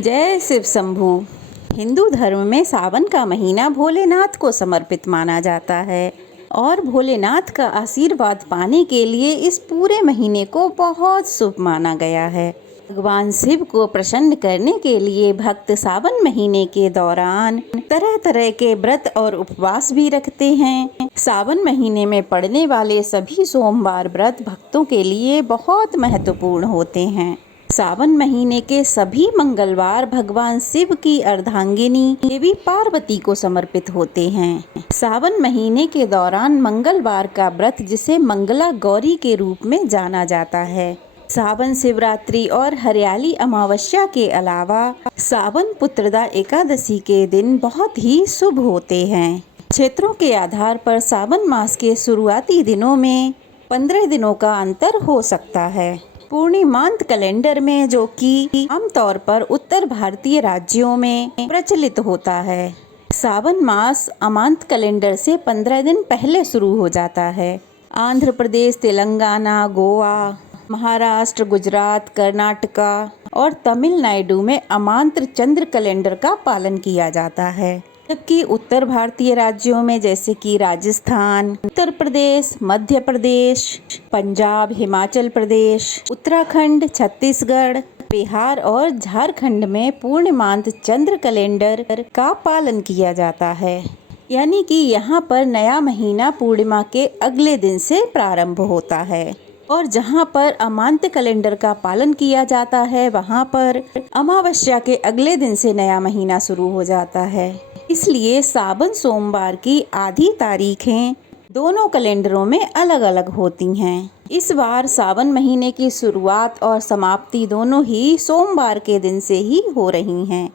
जय शिव शंभू। हिंदू धर्म में सावन का महीना भोलेनाथ को समर्पित माना जाता है और भोलेनाथ का आशीर्वाद पाने के लिए इस पूरे महीने को बहुत शुभ माना गया है। भगवान शिव को प्रसन्न करने के लिए भक्त सावन महीने के दौरान तरह तरह के व्रत और उपवास भी रखते हैं। सावन महीने में पड़ने वाले सभी सोमवार व्रत भक्तों के लिए बहुत महत्वपूर्ण होते हैं। सावन महीने के सभी मंगलवार भगवान शिव की अर्धांगिनी देवी पार्वती को समर्पित होते हैं। सावन महीने के दौरान मंगलवार का व्रत जिसे मंगला गौरी के रूप में जाना जाता है। सावन शिवरात्रि और हरियाली अमावस्या के अलावा सावन पुत्रदा एकादशी के दिन बहुत ही शुभ होते हैं। क्षेत्रों के आधार पर सावन मास के शुरुआती दिनों में 15 दिनों का अंतर हो सकता है। पूर्णिमांत कैलेंडर में, जो कि आमतौर पर उत्तर भारतीय राज्यों में प्रचलित होता है, सावन मास अमांत कैलेंडर से 15 दिन पहले शुरू हो जाता है। आंध्र प्रदेश, तेलंगाना, गोवा, महाराष्ट्र, गुजरात, कर्नाटका और तमिलनाडु में अमांत चंद्र कैलेंडर का पालन किया जाता है, जबकि उत्तर भारतीय राज्यों में जैसे कि राजस्थान, उत्तर प्रदेश, मध्य प्रदेश, पंजाब, हिमाचल प्रदेश, उत्तराखंड, छत्तीसगढ़, बिहार और झारखंड में पूर्णिमांत चंद्र कैलेंडर का पालन किया जाता है। यानी कि यहाँ पर नया महीना पूर्णिमा के अगले दिन से प्रारंभ होता है और जहाँ पर अमांत कैलेंडर का पालन किया जाता है वहाँ पर अमावस्या के अगले दिन से नया महीना शुरू हो जाता है। इसलिए सावन सोमवार की आधी तारीखें दोनों कैलेंडरों में अलग अलग होती हैं। इस बार सावन महीने की शुरुआत और समाप्ति दोनों ही सोमवार के दिन से ही हो रही हैं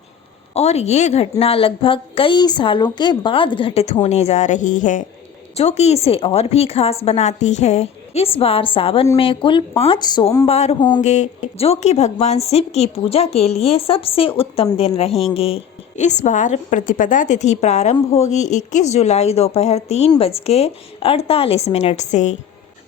और ये घटना लगभग कई सालों के बाद घटित होने जा रही है, जो कि इसे और भी खास बनाती है। इस बार सावन में कुल 5 सोमवार होंगे, जो कि भगवान शिव की पूजा के लिए सबसे उत्तम दिन रहेंगे। इस बार प्रतिपदा तिथि प्रारंभ होगी 21 जुलाई दोपहर 3:48 से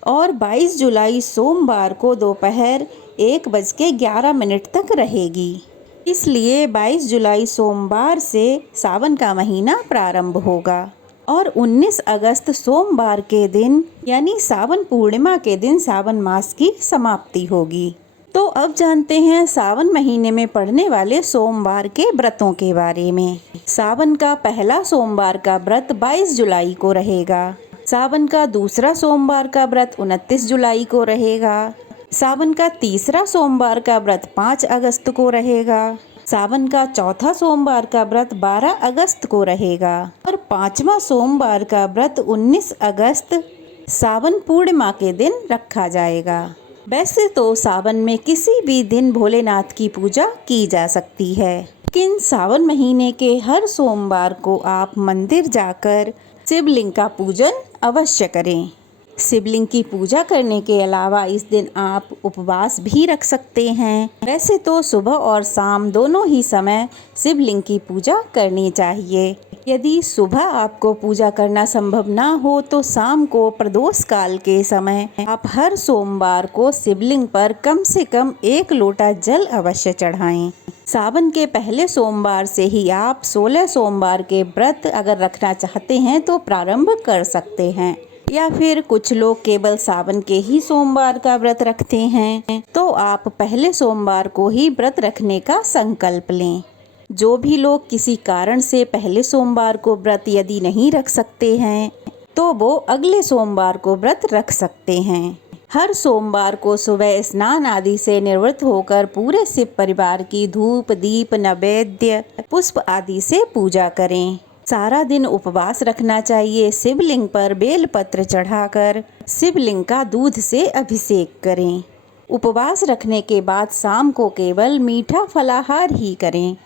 और 22 जुलाई सोमवार को दोपहर 1:11 तक रहेगी। इसलिए 22 जुलाई सोमवार से सावन का महीना प्रारंभ होगा और 19 अगस्त सोमवार के दिन यानी सावन पूर्णिमा के दिन सावन मास की समाप्ति होगी। तो अब जानते हैं सावन महीने में पड़ने वाले सोमवार के व्रतों के बारे में। सावन का पहला सोमवार का व्रत 22 जुलाई को रहेगा। सावन का दूसरा सोमवार का व्रत 29 जुलाई को रहेगा। सावन का तीसरा सोमवार का व्रत 5 अगस्त को रहेगा। सावन का चौथा सोमवार का व्रत 12 अगस्त को रहेगा और 5वां सोमवार का व्रत 19 अगस्त सावन पूर्णिमा के दिन रखा जाएगा। वैसे तो सावन में किसी भी दिन भोलेनाथ की पूजा की जा सकती है, लेकिन सावन महीने के हर सोमवार को आप मंदिर जाकर शिवलिंग का पूजन अवश्य करें। शिवलिंग की पूजा करने के अलावा इस दिन आप उपवास भी रख सकते हैं। वैसे तो सुबह और शाम दोनों ही समय शिवलिंग की पूजा करनी चाहिए। यदि सुबह आपको पूजा करना संभव ना हो तो शाम को प्रदोष काल के समय आप हर सोमवार को शिवलिंग पर कम से कम 1 लोटा जल अवश्य चढ़ाएं। सावन के पहले सोमवार से ही आप 16 सोमवार के व्रत अगर रखना चाहते हैं तो प्रारंभ कर सकते हैं, या फिर कुछ लोग केवल सावन के ही सोमवार का व्रत रखते हैं तो आप पहले सोमवार को ही व्रत रखने का संकल्प लें। जो भी लोग किसी कारण से पहले सोमवार को व्रत यदि नहीं रख सकते हैं तो वो अगले सोमवार को व्रत रख सकते हैं। हर सोमवार को सुबह स्नान आदि से निवृत्त होकर पूरे शिव परिवार की धूप, दीप, नैवेद्य, पुष्प आदि से पूजा करें। सारा दिन उपवास रखना चाहिए। शिवलिंग पर बेलपत्र चढ़ाकर शिवलिंग का दूध से अभिषेक करें। उपवास रखने के बाद शाम को केवल मीठा फलाहार ही करें।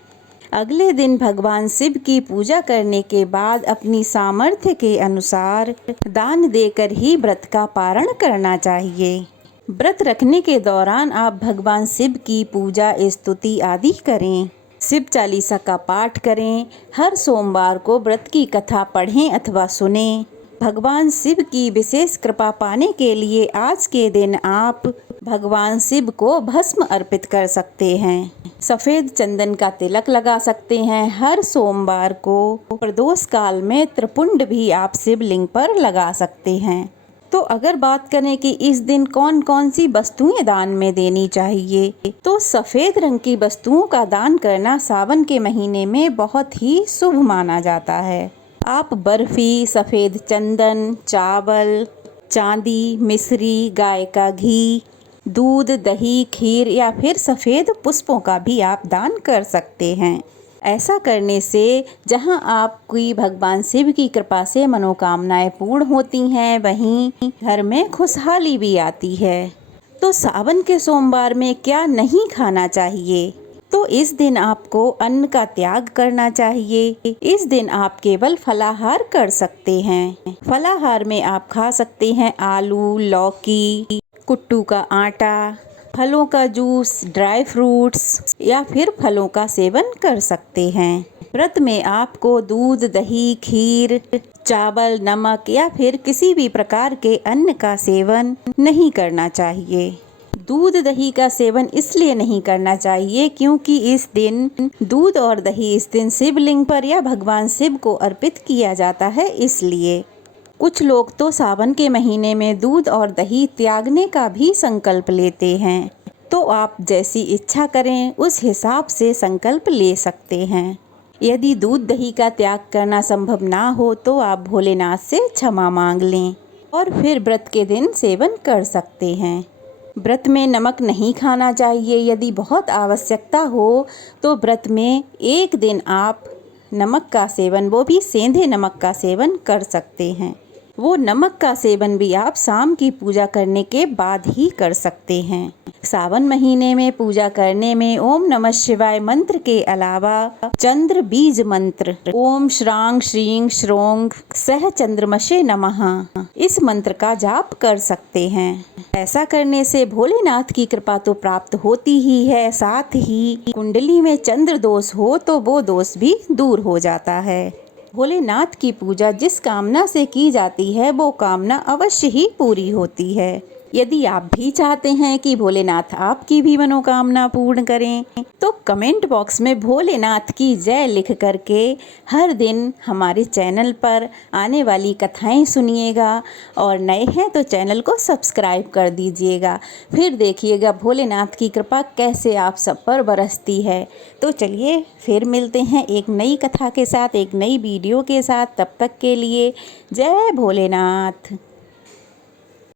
अगले दिन भगवान शिव की पूजा करने के बाद अपनी सामर्थ्य के अनुसार दान देकर ही व्रत का पारण करना चाहिए। व्रत रखने के दौरान आप भगवान शिव की पूजा, स्तुति आदि करें। शिव चालीसा का पाठ करें। हर सोमवार को व्रत की कथा पढ़ें अथवा सुनें। भगवान शिव की विशेष कृपा पाने के लिए आज के दिन आप भगवान शिव को भस्म अर्पित कर सकते हैं। सफ़ेद चंदन का तिलक लगा सकते हैं हर सोमवार को। प्रदोष काल में त्रिपुंड भी आप शिवलिंग पर लगा सकते हैं। तो अगर बात करें कि इस दिन कौन कौन सी वस्तुएं दान में देनी चाहिए, तो सफ़ेद रंग की वस्तुओं का दान करना सावन के महीने में बहुत ही शुभ माना जाता है। आप बर्फी, सफ़ेद चंदन, चावल, चांदी, मिश्री, गाय का घी, दूध, दही, खीर या फिर सफ़ेद पुष्पों का भी आप दान कर सकते हैं। ऐसा करने से जहां आपकी भगवान शिव की कृपा से मनोकामनाएं पूर्ण होती हैं, वहीं घर में खुशहाली भी आती है। तो सावन के सोमवार में क्या नहीं खाना चाहिए? तो इस दिन आपको अन्न का त्याग करना चाहिए। इस दिन आप केवल फलाहार कर सकते हैं। फलाहार में आप खा सकते हैं आलू, लौकी, कुट्टू का आटा, फलों का जूस, ड्राई फ्रूट्स या फिर फलों का सेवन कर सकते हैं। व्रत में आपको दूध, दही, खीर, चावल, नमक या फिर किसी भी प्रकार के अन्न का सेवन नहीं करना चाहिए। दूध, दही का सेवन इसलिए नहीं करना चाहिए क्योंकि इस दिन दूध और दही इस दिन शिवलिंग पर या भगवान शिव को अर्पित किया जाता है, इसलिए। कुछ लोग तो सावन के महीने में दूध और दही त्यागने का भी संकल्प लेते हैं। तो आप जैसी इच्छा करें उस हिसाब से संकल्प ले सकते हैं। यदि दूध दही का त्याग करना संभव ना हो तो आप भोलेनाथ से क्षमा मांग लें और फिर व्रत के दिन सेवन कर सकते हैं। व्रत में नमक नहीं खाना चाहिए। यदि बहुत आवश्यकता हो तो व्रत में एक दिन आप नमक का सेवन, वो भी सेंधे नमक का सेवन कर सकते हैं। वो नमक का सेवन भी आप शाम की पूजा करने के बाद ही कर सकते हैं। सावन महीने में पूजा करने में ओम नमः शिवाय मंत्र के अलावा चंद्र बीज मंत्र ओम श्रांग श्रीं श्रोंग सह चंद्रमशे नमः, इस मंत्र का जाप कर सकते हैं। ऐसा करने से भोलेनाथ की कृपा तो प्राप्त होती ही है, साथ ही कुंडली में चंद्र दोष हो तो वो दोष भी दूर हो जाता है। भोलेनाथ की पूजा जिस कामना से की जाती है वो कामना अवश्य ही पूरी होती है। यदि आप भी चाहते हैं कि भोलेनाथ आपकी भी मनोकामना पूर्ण करें तो कमेंट बॉक्स में भोलेनाथ की जय लिख करके हर दिन हमारे चैनल पर आने वाली कथाएं सुनिएगा और नए हैं तो चैनल को सब्सक्राइब कर दीजिएगा। फिर देखिएगा भोलेनाथ की कृपा कैसे आप सब पर बरसती है। तो चलिए फिर मिलते हैं एक नई कथा के साथ, एक नई वीडियो के साथ। तब तक के लिए जय भोलेनाथ।